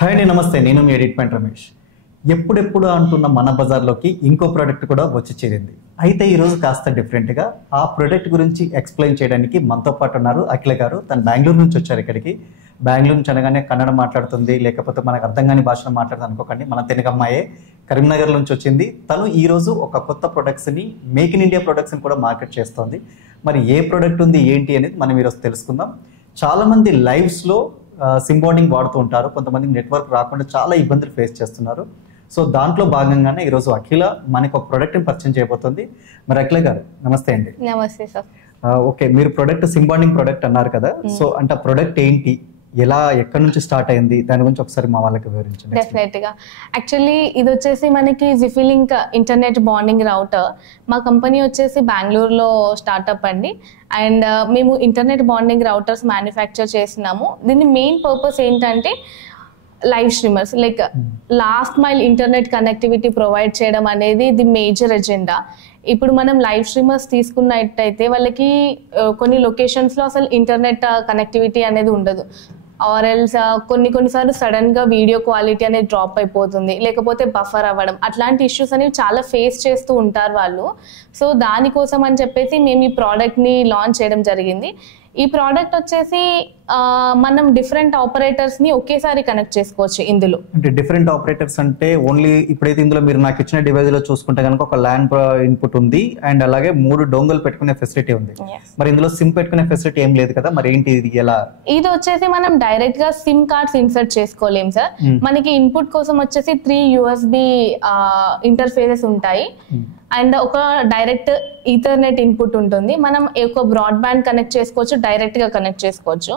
Hi అండి, నమస్తే. నేను మీ ఎడిట్ పాయింట్ రమేష్. ఎప్పుడెప్పుడు అంటున్న మన బజార్లోకి ఇంకో ప్రోడక్ట్ కూడా వచ్చి చేరింది. అయితే ఈరోజు కాస్త డిఫరెంట్గా ఆ ప్రోడక్ట్ గురించి ఎక్స్ప్లెయిన్ చేయడానికి మనతో పాటు ఉన్నారు అఖిల గారు. తను బెంగళూరు నుంచి వచ్చారు ఇక్కడికి. బెంగళూరు నుంచి అనగానే కన్నడ మాట్లాడుతుంది, లేకపోతే మనకు అర్థం కాని భాషను మాట్లాడుతుంది అనుకోకండి. మన తెలుగు అమ్మాయే, కరీంనగర్ నుంచి వచ్చింది. తను ఈరోజు ఒక కొత్త ప్రొడక్ట్స్ని, మేక్ ఇన్ ఇండియా ప్రొడక్ట్స్ని కూడా మార్కెట్ చేస్తోంది. మరి ఏ ప్రోడక్ట్ ఉంది ఏంటి అనేది మనం ఈరోజు తెలుసుకుందాం. చాలామంది లైవ్స్లో సిమ్ బాండింగ్ వాడుతూ ఉంటారు. కొంతమందికి నెట్వర్క్ రాకుండా చాలా ఇబ్బందులు ఫేస్ చేస్తున్నారు. సో దాంట్లో భాగంగానే ఈరోజు అఖిల మనకు ఒక ప్రోడక్ట్ని పరిచయం చేయబోతుంది. మరి అఖిల గారు నమస్తే అండి. నమస్తే సార్. ఓకే, మీరు ప్రోడక్ట్ సిమ్ బాండింగ్ ప్రోడక్ట్ అన్నారు కదా. సో అంటే ఆ ప్రోడక్ట్ ఏంటి, ఎలా, ఎక్కడి నుంచి స్టార్ట్ అయింది, దాని గురించి ఒకసారి మా వాళ్ళకి వివరించండి. డెఫినెట్ గా యాక్చువల్లీ ఇది వచ్చేసి మనకి జిఫిలింక్ ఇంటర్నెట్ బాండింగ్ రౌటర్. మా కంపెనీ వచ్చేసి బెంగళూరులో స్టార్ట్అప్ అండి. అండ్ మేము ఇంటర్నెట్ బాండింగ్ రౌటర్స్ మ్యానుఫ్యాక్చర్ చేస్తున్నాము. దీని మెయిన్ పర్పస్ ఏంటంటే live streamers like last mile internet connectivity provide చేయడం అనేది ది మేజర్ ఎజెండా. ఇప్పుడు మనం లైవ్ స్ట్రీమర్స్ తీసుకున్నట్టయితే వాళ్ళకి కొన్ని లొకేషన్స్లో అసలు ఇంటర్నెట్ కనెక్టివిటీ అనేది ఉండదు. ఆర్ ఎల్స్ కొన్నిసార్లు సడన్గా వీడియో క్వాలిటీ అనేది డ్రాప్ అయిపోతుంది, లేకపోతే బఫర్ అవ్వడం, అట్లాంటి ఇష్యూస్ అనేవి చాలా ఫేస్ చేస్తూ ఉంటారు వాళ్ళు. సో దానికోసం అని చెప్పేసి మేము ఈ ప్రోడక్ట్ని లాంచ్ చేయడం జరిగింది. ఈ ప్రోడక్ట్ వచ్చేసి మనం డిఫరెంట్ ఆపరేటర్స్ని ఒకేసారి కనెక్ట్ చేసుకోవచ్చు. ఇందులో అంటే డిఫరెంట్ ఆపరేటర్స్ అంటే ఓన్లీ ఇప్పుడైతే ఇందులో మీరు నాకు ఇచ్చిన డివైస్ లో చూసుకుంటే కనుక ఒక ల్యాన్ ఇన్పుట్ ఉంది అండ్ అలాగే 3 డోంగల్ పెట్టుకునే ఫెసిలిటీ ఉంది. మరి ఇందులో సిమ్ పెట్టుకునే ఫెసిలిటీ ఏం లేదు కదా, మరి ఏంటి ఇది ఎలా? ఇది వచ్చేసి మనం డైరెక్ట్ గా సిమ్ కార్డ్స్ ఇన్సర్ట్ చేసుకోలేం సార్. మనకి ఇన్పుట్ కోసం వచ్చేసి 3 USB ఇంటర్ఫేసెస్ ఉంటాయి అండ్ ఒక డైరెక్ట్ ఈథర్నెట్ ఇన్పుట్ ఉంటుంది. మనం ఒక బ్రాడ్బ్యాండ్ కనెక్ట్ చేసుకోవచ్చు, డైరెక్ట్ గా కనెక్ట్ చేసుకోవచ్చు.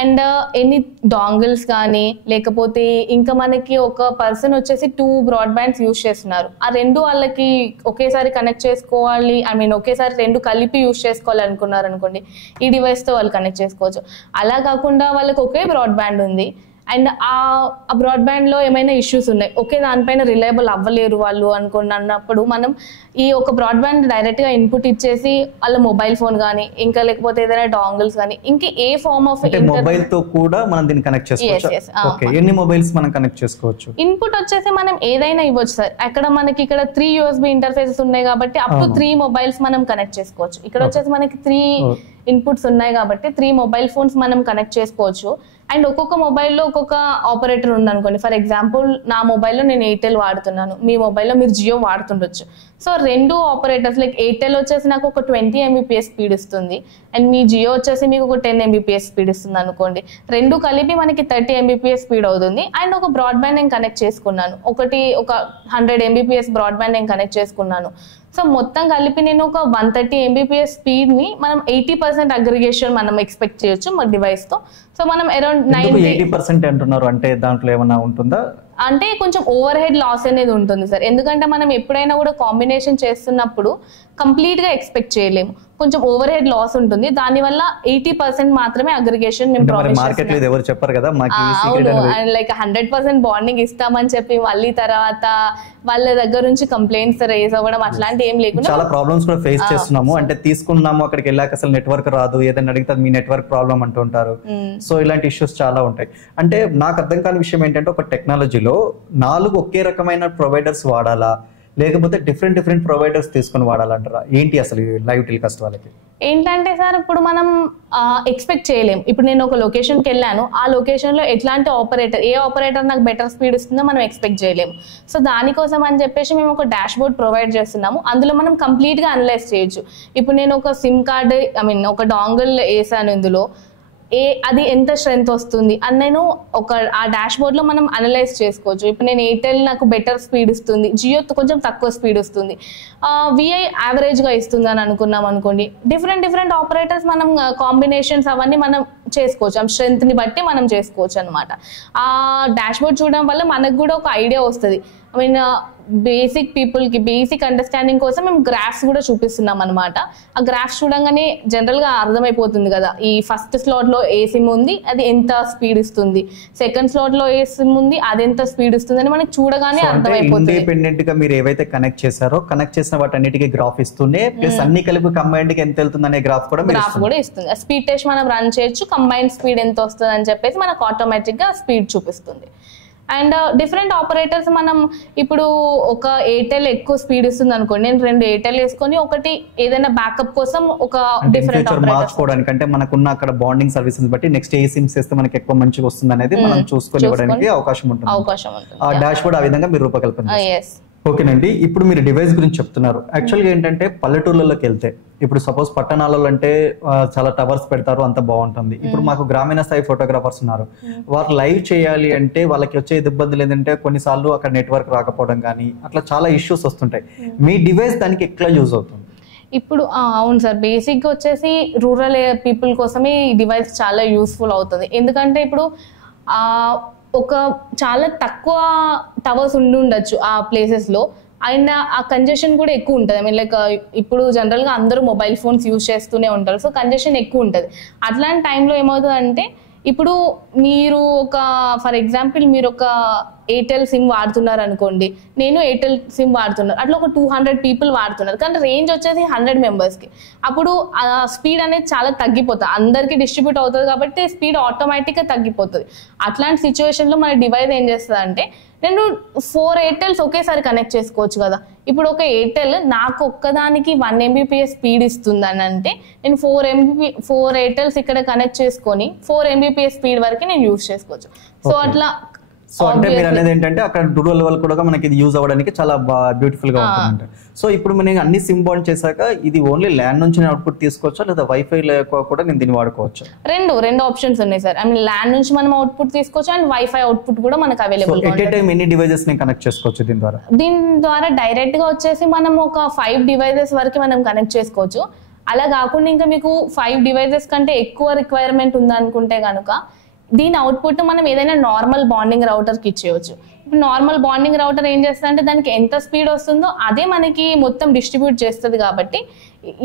అండ్ ఎన్ని డాంగిల్స్ కానీ లేకపోతే ఇంకా మనకి ఒక పర్సన్ వచ్చేసి 2 బ్రాడ్బ్యాండ్స్ యూజ్ చేస్తున్నారు, ఆ 2 వాళ్ళకి ఒకేసారి కనెక్ట్ చేసుకోవాలి, ఒకేసారి 2 కలిపి యూజ్ చేసుకోవాలి అనుకున్నారు అనుకోండి, ఈ డివైస్తో వాళ్ళు కనెక్ట్ చేసుకోవచ్చు. అలా కాకుండా వాళ్ళకి ఒకే బ్రాడ్బ్యాండ్ ఉంది అండ్ ఆ బ్రాడ్బ్యాండ్లో ఏమైనా ఇష్యూస్ ఉన్నాయి, ఒకే దానిపైన రిలయబుల్ అవ్వలేరు వాళ్ళు అన్నప్పుడు మనం ఈ ఒక బ్రాడ్బ్యాండ్ డైరెక్ట్గా ఇన్పుట్ ఇచ్చేసి వాళ్ళ మొబైల్ ఫోన్ కానీ ఇంకా లేకపోతే ఏదైనా డాంగిల్స్ కానీ ఇంకా ఏ ఫార్మ్ ఆఫ్ మొబైల్ తో కూడా మనం దీన్ని కనెక్ట్ చేసుకోవచ్చు. ఓకే, ఎన్ని మొబైల్స్ మనం కనెక్ట్ చేసుకోవచ్చు? ఇన్పుట్ వచ్చేసి మనం ఏదైనా ఇవ్వచ్చు సార్. అక్కడ మనకి ఇక్కడ 3 USB ఇంటర్ఫేసెస్ ఉన్నాయి కాబట్టి అప్ టు 3 మొబైల్స్ మనం కనెక్ట్ చేసుకోవచ్చు. ఇక్కడ వచ్చేసి మనకి 3 ఇన్పుట్స్ ఉన్నాయి కాబట్టి 3 మొబైల్ ఫోన్స్ మనం కనెక్ట్ చేసుకోవచ్చు. అండ్ ఒక్కొక్క మొబైల్లో ఒక్కొక్క ఆపరేటర్ ఉంది అనుకోండి. ఫర్ ఎగ్జాంపుల్ నా మొబైల్లో నేను ఎయిర్టెల్ వాడుతున్నాను, మీ మొబైల్లో మీరు జియో వాడుతుండొచ్చు. సో 2 ఆపరేటర్స్ లైక్ ఎయిర్టెల్ వచ్చేసి నాకు ఒక 20 Mbps స్పీడ్ ఇస్తుంది అండ్ మీ జియో వచ్చేసి మీకు ఒక 10 Mbps స్పీడ్ ఇస్తుంది అనుకోండి. 2 కలిపి మనకి 30 Mbps స్పీడ్ అవుతుంది. అండ్ ఒక బ్రాడ్బ్యాండ్ నేను కనెక్ట్ చేసుకున్నాను, ఒక 100 Mbps బ్రాడ్బ్యాండ్ నేను కనెక్ట్ చేసుకున్నాను. సో మొత్తం కలిపి నేను ఒక 130 Mbps స్పీడ్ని మనం 80% అగ్రిగేషన్ మనం ఎక్స్పెక్ట్ చేయొచ్చు మన డివైస్తో. సో మనం అరౌండ్ 80% అంటున్నారు అంటే దాంట్లో ఏమైనా ఉంటుందా? అంటే కొంచెం ఓవర్ హెడ్ లాస్ అనేది ఉంటుంది సార్. ఎందుకంటే మనం ఎప్పుడైనా కూడా కాంబినేషన్ చేస్తున్నప్పుడు కంప్లీట్గా ఎక్స్పెక్ట్ చేయలేము, కొంచెం ఓవర్ హెడ్ లాస్ ఉంటుంది. దానివల్ల 80% మాత్రమే అగ్రిగేషన్ మేము ప్రామిస్ లైక్ 100% బాండింగ్ ఇస్తామని చెప్పి మళ్ళీ తర్వాత వాళ్ళ దగ్గర నుంచి కంప్లైంట్స్ రేజ్ అవ్వడం అట్లాంటి ఏం లేకుండా చాలా ప్రాబ్లమ్స్ కూడా ఫేస్ చేస్తున్నాము. అంటే తీసుకున్నాము, అక్కడికి వెళ్ళాక అసలు నెట్వర్క్ రాదు, ఏదైనా అడిగితే మీ నెట్వర్క్ ప్రాబ్లం అంటుంటారు. సో ఇలాంటి ఇష్యూస్ చాలా ఉంటాయి. అంటే నాకు అర్థం కాని విషయం ఏంటంటే ఒక టెక్నాలజీలో 4 ఒకే రకమైన ప్రొవైడర్స్ వాడాలా, లేకపోతే డిఫరెంట్ ప్రొవైడర్స్ తీసుకుని వాడాలంటారా? ఏంటి అసలు లైవ్ టెలికాస్ట్ వాళ్ళకి ఏంటంటే సార్, ఇప్పుడు మనం ఎక్స్పెక్ట్ చేయలేం. ఇప్పుడు నేను ఒక లొకేషన్కి వెళ్ళాను, ఆ లొకేషన్లో ఎట్లాంటి ఏ ఆపరేటర్ నాకు బెటర్ స్పీడ్ ఇస్తుందో మనం ఎక్స్పెక్ట్ చేయలేము. సో దానికోసం అని చెప్పేసి మేము ఒక డాష్ బోర్డ్ ప్రొవైడ్ చేస్తున్నాము. అందులో మనం కంప్లీట్గా అనలైజ్ చేయొచ్చు. ఇప్పుడు నేను ఒక సిమ్ కార్డ్ ఒక డాంగిల్ వేసాను, ఇందులో అది ఎంత స్ట్రెంత్ వస్తుంది అని నేను ఆ డాష్ బోర్డ్లో మనం అనలైజ్ చేసుకోవచ్చు. ఇప్పుడు నేను ఎయిర్టెల్ నాకు బెటర్ స్పీడ్ ఇస్తుంది, జియో కొంచెం తక్కువ స్పీడ్ వస్తుంది, విఐ యావరేజ్గా ఇస్తుంది అని అనుకున్నాం అనుకోండి. డిఫరెంట్ ఆపరేటర్స్ మనం కాంబినేషన్స్ అవన్నీ మనం చేసుకోవచ్చు, ఆ స్ట్రెంత్ని బట్టి మనం చేసుకోవచ్చు అనమాట. ఆ డాష్ బోర్డ్ చూడడం వల్ల మనకు కూడా ఒక ఐడియా వస్తుంది. బేసిక్ పీపుల్కి బేసిక్ అండర్స్టాండింగ్ కోసం మేము గ్రాఫ్స్ కూడా చూపిస్తున్నాం అనమాట. ఆ గ్రాఫ్స్ చూడంగానే జనరల్గా అర్థమైపోతుంది కదా, ఈ ఫస్ట్ స్లాట్లో ఏ సిమ్ ఉంది అది ఎంత స్పీడ్ ఇస్తుంది, సెకండ్ స్లాట్లో ఏ సిమ్ ఉంది అది ఎంత స్పీడ్ ఇస్తుంది అని మనకి చూడగానే అర్థమైపోతుంది. ఇండిపెండెంట్ గా మీరు ఏవైతే కనెక్ట్ చేశారో కనెక్ట్ చేసిన వాటన్నిటికీ గ్రాఫ్ ఇస్తూనే ప్లస్ అన్ని కలిపి కంబైన్డ్ కి ఎంత వెళ్తుంది అనే గ్రాఫ్ కూడా ఇస్తుంది. స్పీడ్ టెస్ట్ మనం రన్ చేయొచ్చు, కంబైన్డ్ స్పీడ్ ఎంత వస్తుంది అని చెప్పేసి మనకు ఆటోమేటిక్ గా స్పీడ్ చూపిస్తుంది. అండ్ డిఫరెంట్ ఆపరేటర్స్ మనం ఇప్పుడు ఒక ఎయిర్టెల్ ఎక్కువ స్పీడ్ ఇస్తుంది అనుకోండి, నేను 2 ఎయిర్టెల్ వేసుకొని ఒకటి ఏదైనా బ్యాకప్ కోసం ఒక డిఫరెంట్ మార్చుకోవడానికి, అంటే మనకున్న అక్కడ బాండింగ్ సర్వీసెస్ బట్టి నెక్స్ట్ ఏ సిమ్స్ చేస్తే మనకి ఎక్కువ మంచిగా వస్తుంది అనేది మనం చూసుకొని ఇవ్వడానికి అవకాశం ఉంటుంది. ఆ డాష్ బోర్డ్ ఆ విధంగా మీరు రూపకల్పన. ఓకేనండి, ఇప్పుడు మీరు డివైస్ గురించి చెప్తున్నారు. యాక్చువల్గా ఏంటంటే పల్లెటూర్లలోకి వెళ్తే, ఇప్పుడు సపోజ్ పట్టణాలలో అంటే చాలా టవర్స్ పెడతారు, అంత బాగుంటుంది. ఇప్పుడు మాకు గ్రామీణ స్థాయి ఫోటోగ్రాఫర్స్ ఉన్నారు, వారు లైవ్ చేయాలి అంటే వాళ్ళకి వచ్చే ఇబ్బందులు ఏంటంటే కొన్నిసార్లు అక్కడ నెట్వర్క్ రాకపోవడం కానీ అట్లా చాలా ఇష్యూస్ వస్తుంటాయి. మీ డివైస్ దానికి ఎట్లా యూజ్ అవుతుంది? ఇప్పుడు అవును సార్, బేసిక్గా వచ్చేసి రూరల్ పీపుల్ కోసమే ఈ డివైస్ చాలా యూస్ఫుల్ అవుతుంది. ఎందుకంటే ఇప్పుడు ఒక చాలా తక్కువ టవర్స్ ఉండొచ్చు ఆ ప్లేసెస్లో, అండ్ ఆ కంజెషన్ కూడా ఎక్కువ ఉంటుంది. ఐ మీన్ లైక్ ఇప్పుడు జనరల్గా అందరూ మొబైల్ ఫోన్స్ యూజ్ చేస్తూనే ఉంటారు, సో కంజెషన్ ఎక్కువ ఉంటుంది. అట్లాంటి టైంలో ఏమవుతుందంటే, ఇప్పుడు మీరు ఒక ఫర్ ఎగ్జాంపుల్ మీరు ఒక ఎయిర్టెల్ సిమ్ వాడుతున్నారు అనుకోండి, నేను ఎయిర్టెల్ సిమ్ వాడుతున్నారు, అట్లా ఒక 200 పీపుల్ వాడుతున్నారు, కానీ రేంజ్ వచ్చేసి 100 మెంబర్స్కి. అప్పుడు ఆ స్పీడ్ అనేది చాలా తగ్గిపోతుంది, అందరికీ డిస్ట్రిబ్యూట్ అవుతుంది కాబట్టి స్పీడ్ ఆటోమేటిక్గా తగ్గిపోతుంది. అట్లాంటి సిచ్యువేషన్లో మన డివైస్ ఏం చేస్తుంది అంటే, నేను 4 ఎయిర్టెల్స్ ఒకేసారి కనెక్ట్ చేసుకోవచ్చు కదా. ఇప్పుడు ఒక ఎయిర్టెల్ నాకు ఒక్కదానికి 1 Mbps స్పీడ్ ఇస్తుంది అని అంటే, నేను 4 ఎయిర్టెల్స్ ఇక్కడ కనెక్ట్ చేసుకొని 4 Mbps స్పీడ్ వరకు నేను యూజ్ చేసుకోవచ్చు. సో అట్లా సో అంటే మీరు అనేది ఏంటంటే అక్కడ రూరల్ లెవెల్ కూడా మనకి ఇది యూజ్ అవ్వడానికి చాలా బ్యూటిఫుల్ గా ఉంటుంది. సో ఇప్పుడు నేను అన్ని సిమ్ బాండ్ చేశాక ఇది ఓన్లీ ల్యాన్ నుంచి అవుట్పుట్ తీసుకోవచ్చా లేదా వైఫై కూడా నేను దీన్ని వాడుకోవచ్చు? రెండు ఆప్షన్స్ ఉన్నాయి సార్. ఐ మీన్ ల్యాన్ నుంచి మనం అవుట్పుట్ తీసుకోవచ్చు అండ్ వైఫై అవుట్పుట్ కూడా మనకు అవైలబుల్. ఎట్ ఏ టైం ఎన్ని డివైసెస్ ని కనెక్ట్ చేసుకోవచ్చు దీని ద్వారా? డైరెక్ట్ గా వచ్చేసి మనం ఒక 5 డివైసెస్ వరకు మనం కనెక్ట్ చేసుకోవచ్చు. అలా కాకుండా ఇంకా మీకు 5 డివైసెస్ కంటే ఎక్కువ రిక్వైర్మెంట్ ఉందనుకుంటే కనుక దీని అవుట్పుట్ మనం ఏదైనా నార్మల్ బాండింగ్ రౌటర్కి ఇచ్చేయచ్చు. ఇప్పుడు నార్మల్ బాండింగ్ రౌటర్ ఏం చేస్తుంది అంటే, దానికి ఎంత స్పీడ్ వస్తుందో అదే మనకి మొత్తం డిస్ట్రిబ్యూట్ చేస్తుంది. కాబట్టి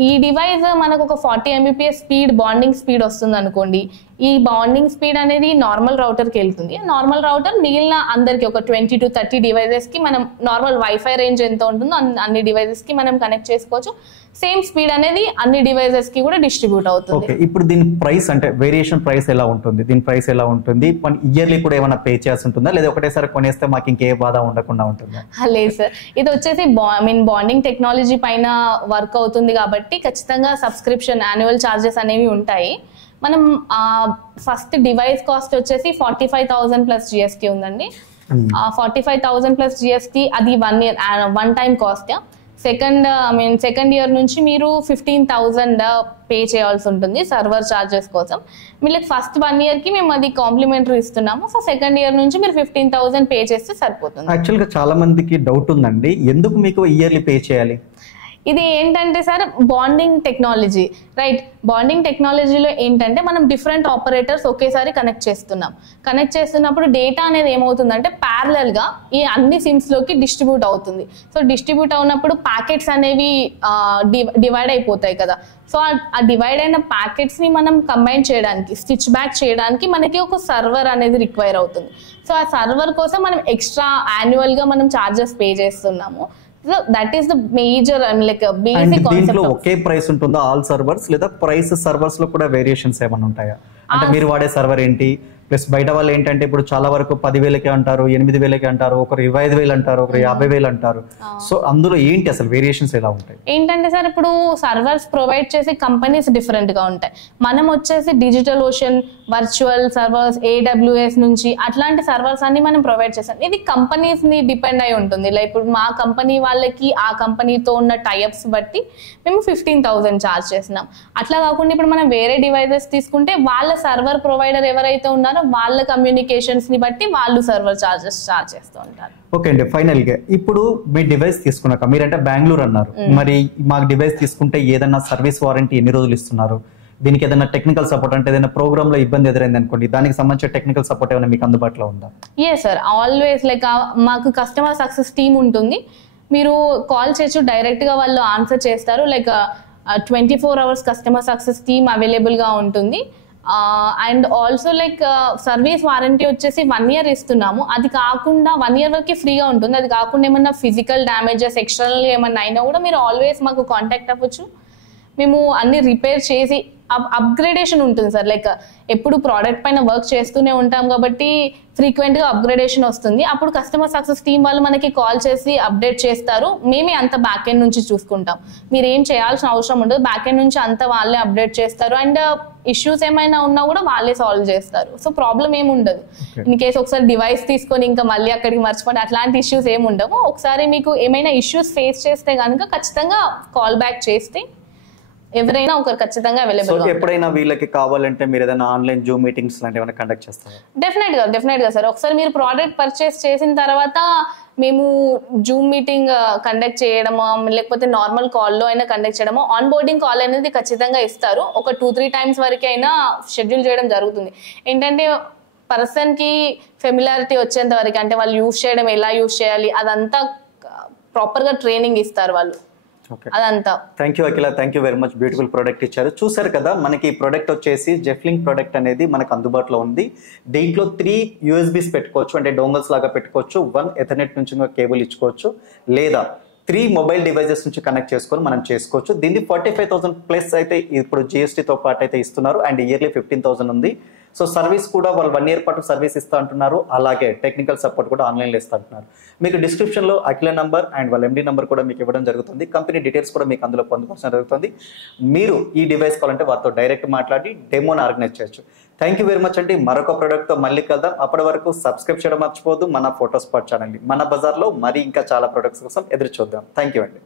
ఈ డివైస్ మనకు ఒక 40 Mbps స్పీడ్ బాండింగ్ స్పీడ్ వస్తుంది అనుకోండి, ఈ బాండింగ్ స్పీడ్ అనేది నార్మల్ రౌటర్కి వెళ్తుంది. నార్మల్ రౌటర్ మిగిలిన అందరికి ఒక 20 to 30 డివైజెస్కి మనం నార్మల్ వైఫై రేంజ్ ఎంత ఉంటుందో అన్ని డివైజెస్కి మనం కనెక్ట్ చేసుకోవచ్చు. సేమ్ స్పీడ్ అనేది అన్ని డివైజెస్కి కూడా డిస్ట్రిబ్యూట్ అవుతుంది. ఇప్పుడు దీని ప్రైస్ అంటే వేరియేషన్ ప్రైస్ ఎలా ఉంటుంది? దీని ప్రైస్ ఎలా ఉంటుంది? ఇయర్లీ కూడా ఏమైనా పే చేయాల్సి ఉంటుందా లేదా ఒకటేసారి కొనేస్తే మాకు ఇంకే బాధ ఉండకుండా ఉంటుందా? లేదు సార్, ఇది వచ్చేసి బాండింగ్ టెక్నాలజీ పైన వర్క్ అవుతుంది కాబట్టి ఖచ్చితంగా సబ్స్క్రిప్షన్ యాన్యువల్ ఛార్జెస్ అనేవి ఉంటాయి. మనం ఫస్ట్ డివైస్ కాస్ట్ వచ్చేసి 45,000 ప్లస్ జిఎస్టీ ఉందండి. 45,000 ప్లస్ జిఎస్టీ అది 1 year one time cost. Second year నుంచి మీరు 15,000 పే చేయాల్సి ఉంటుంది సర్వర్ ఛార్జెస్ కోసం. మీకు ఫస్ట్ 1 year కి మేము అది కాంప్లిమెంటరీ ఇస్తున్నాము. సో సెకండ్ ఇయర్ నుంచి మీరు 15,000 పే చేస్తే సరిపోతుంది. యాక్చువల్గా చాలా మందికి డౌట్ ఉందండి, ఎందుకు మీకు ఇయర్లీ పే చేయాలి? ఇది ఏంటంటే sir, bonding technology, right? Bonding టెక్నాలజీలో ఏంటంటే మనం డిఫరెంట్ ఆపరేటర్స్ ఒకేసారి కనెక్ట్ చేస్తున్నప్పుడు డేటా అనేది ఏమవుతుందంటే ప్యారలల్ గా ఈ అన్ని సిమ్స్ లోకి డిస్ట్రిబ్యూట్ అవుతుంది. సో డిస్ట్రిబ్యూట్ అవునప్పుడు ప్యాకెట్స్ అనేవి డివైడ్ అయిపోతాయి కదా. సో ఆ డివైడ్ అయిన ప్యాకెట్స్ ని మనం కంబైన్ చేయడానికి, స్టిచ్ బ్యాక్ చేయడానికి మనకి ఒక సర్వర్ అనేది రిక్వైర్ అవుతుంది. సో ఆ సర్వర్ కోసం మనం ఎక్స్ట్రా యాన్యువల్ గా మనం చార్జెస్ పే చేస్తున్నాము. So that is the major like a basic concept. దీంట్లో ఒకే ప్రైస్ ఉంటుందా ఆల్ సర్వర్స్, లేదా ప్రైస్ సర్వర్స్ లో కూడా వేరియేషన్స్ ఏమైనా ఉంటాయా? అంటే మీరు వాడే సర్వర్ ఏంటి, ప్లస్ బయట వాళ్ళు ఏంటంటే ఇప్పుడు చాలా వరకు 10,000కి అంటారు, 8,000కి అంటారు, ఒకరు 25,000 అంటారు, ఒకరు 50,000 అంటారు. సో అందులో ఏంటి అసలు వేరియేషన్స్ ఎలా ఉంటాయి? ఏంటంటే సార్, ఇప్పుడు సర్వర్స్ ప్రొవైడ్ చేసే కంపెనీస్ డిఫరెంట్ గా ఉంటాయి. మనం వచ్చేసి digital ocean, virtual servers, AWS నుంచి అట్లాంటి సర్వర్స్ అన్ని మనం ప్రొవైడ్ చేస్తాం. ఇది కంపెనీస్ ని డిపెండ్ అయి ఉంటుంది. లైక్ ఇప్పుడు మా కంపెనీ వాళ్ళకి ఆ కంపెనీతో ఉన్న టైఅప్స్ బట్టి మేము 15,000 ఛార్జ్ చేస్తున్నాం. అట్లా కాకుండా ఇప్పుడు మనం వేరే డివైజెస్ తీసుకుంటే వాళ్ళ సర్వర్ ప్రొవైడర్ ఎవరైతే ఉన్నారో వాళ్ళ కమ్యూనికేషన్స్ ని బట్టి వాళ్ళు సర్వర్ చార్జెస్ చార్జ్ చేస్తూ ఉంటారు. ఓకే అండి, ఫైనల్ గా ఇప్పుడు మీ డివైస్ తీసుకున్నాక, మీరంటే బెంగళూరు అన్నారు, మరి మాకు డివైస్ తీసుకుంటే ఏదైనా సర్వీస్ వారంటీ ఎన్ని రోజులు ఇస్తున్నారు? దీనికి ఏదైనా టెక్నికల్ సపోర్ట్ అంటే ఏదైనా ప్రోగ్రామ్ లో ఇబ్బంది ఎదురైంది అనుకోండి, దానికి సంబంధించిన టెక్నికల్ సపోర్ట్ ఏమైనా మీకు అందుబాటులో ఉందా? ఎస్ సార్, ఆల్వేస్ లైక్ మాకు కస్టమర్ సక్సెస్ టీమ్ ఉంటుంది. మీరు కాల్ చేయొచ్చు, డైరెక్ట్ గా వాళ్ళు ఆన్సర్ చేస్తారు. Like 24 hours customer success team available గా ఉంటుంది. And also like service warranty వచ్చేసి 1 year ఇస్తున్నాము. అది కాకుండా 1 year వరకు ఫ్రీగా ఉంటుంది. అది కాకుండా ఏమన్నా ఫిజికల్ డ్యామేజెస్ ఎక్స్టర్నల్ ఏమన్నా అయినా కూడా మీరు ఆల్వేస్ మాకు కాంటాక్ట్ అవ్వచ్చు. మేము అన్ని రిపేర్ చేసి అప్గ్రేడేషన్ ఉంటుంది సార్. లైక్ ఎప్పుడు ప్రోడక్ట్ పైన వర్క్ చేస్తూనే ఉంటాం కాబట్టి ఫ్రీక్వెంట్ గా అప్గ్రేడేషన్ వస్తుంది. అప్పుడు కస్టమర్ సక్సెస్ టీం వాళ్ళు మనకి కాల్ చేసి అప్డేట్ చేస్తారు. మేమే అంత బ్యాక్ ఎండ్ నుంచి చూసుకుంటాం. మీరు ఏం చేయాల్సిన అవసరం ఉండదు, బ్యాక్ ఎండ్ నుంచి అంతా వాళ్ళే అప్డేట్ చేస్తారు. అండ్ ఇష్యూస్ ఏమైనా ఉన్నా కూడా వాళ్ళే సాల్వ్ చేస్తారు. సో ప్రాబ్లం ఏమి ఉండదు. ఇన్ కేసు ఒకసారి డివైస్ తీసుకొని ఇంకా మళ్ళీ అక్కడికి మర్చిపోండి, అట్లాంటి ఇష్యూస్ ఏమి ఉండవు. ఒకసారి మీకు ఏమైనా ఇష్యూస్ ఫేస్ చేస్తే కనుక ఖచ్చితంగా కాల్ బ్యాక్ చేస్తే ఎవరైనా ఒకరు ఖచ్చితంగా అవైలబుల్. ఎప్పుడైనా వీళ్ళకి కావాలంటే మీరు ఏదైనా ఆన్లైన్ జూమ్ మీటింగ్స్ లాంటివి ఏమైనా కండక్ట్ చేస్తారా? డెఫినెట్ గా సార్. ఒకసారి మీరు ప్రోడక్ట్ పర్చేస్ చేసిన తర్వాత మేము జూమ్ మీటింగ్ కండక్ట్ చేయడమో లేకపోతే నార్మల్ కాల్లో అయినా కండక్ట్ చేయడమో, ఆన్ బోర్డింగ్ కాల్ అనేది ఖచ్చితంగా ఇస్తారు. ఒక 2-3 టైమ్స్ వరకు అయినా షెడ్యూల్ చేయడం జరుగుతుంది. ఏంటంటే పర్సన్ కి ఫెమిలారిటీ వచ్చేంత వరకు, అంటే వాళ్ళు యూజ్ చేయడం ఎలా యూజ్ చేయాలి అదంతా ప్రాపర్ గా ట్రైనింగ్ ఇస్తారు వాళ్ళు. అదంతా. Thank you Akhila, thank you very much. Beautiful product ఇచ్చారు. చూసారు కదా, మనకి ఈ ప్రోడక్ట్ వచ్చేసి జెఫ్లింగ్ ప్రోడక్ట్ అనేది మనకు అందుబాటులో ఉంది. దీంట్లో 3 USBs పెట్టుకోవచ్చు, అంటే డోంగల్స్ లాగా పెట్టుకోవచ్చు. 1 ఎథర్నెట్ నుంచి కేబుల్ ఇచ్చుకోవచ్చు, లేదా 3 మొబైల్ డివైజెస్ నుంచి కనెక్ట్ చేసుకొని మనం చేసుకోవచ్చు. దీన్ని 45,000 ప్లస్ అయితే ఇప్పుడు GSTతో పాటు అయితే ఇస్తున్నారు. అండ్ ఇయర్లీ 15,000 ఉంది. సో సర్వీస్ కూడా వాళ్ళు 1 year పాటు సర్వీస్ ఇస్తా అంటున్నారు. అలాగే టెక్నికల్ సపోర్ట్ కూడా ఆన్లైన్లో ఇస్తా అంటున్నారు. మీకు డిస్క్రిప్షన్లో అఖిల నంబర్ అండ్ వాళ్ళ MD నంబర్ కూడా మీకు ఇవ్వడం జరుగుతుంది. కంపెనీ డీటెయిల్స్ కూడా మీకు అందులో పొందుకోవడం జరుగుతుంది. మీరు ఈ డివైస్ కావాలంటే వారితో డైరెక్ట్ మాట్లాడి డెమోని ఆర్గనైజ్ చేయొచ్చు. థ్యాంక్ యూ వెరీ మచ్ అండి. మరొక ప్రోడక్ట్తో మళ్ళీ కలుద్దాం. అప్పటి వరకు సబ్స్క్రైబ్ చేయడం మర్చిపోవద్దు మన ఫోటోస్పాట్ ఛానల్ని. మన బజార్లో మరి ఇంకా చాలా ప్రొడక్ట్స్ కోసం ఎదురు చూద్దాం. థ్యాంక్ యూ అండి.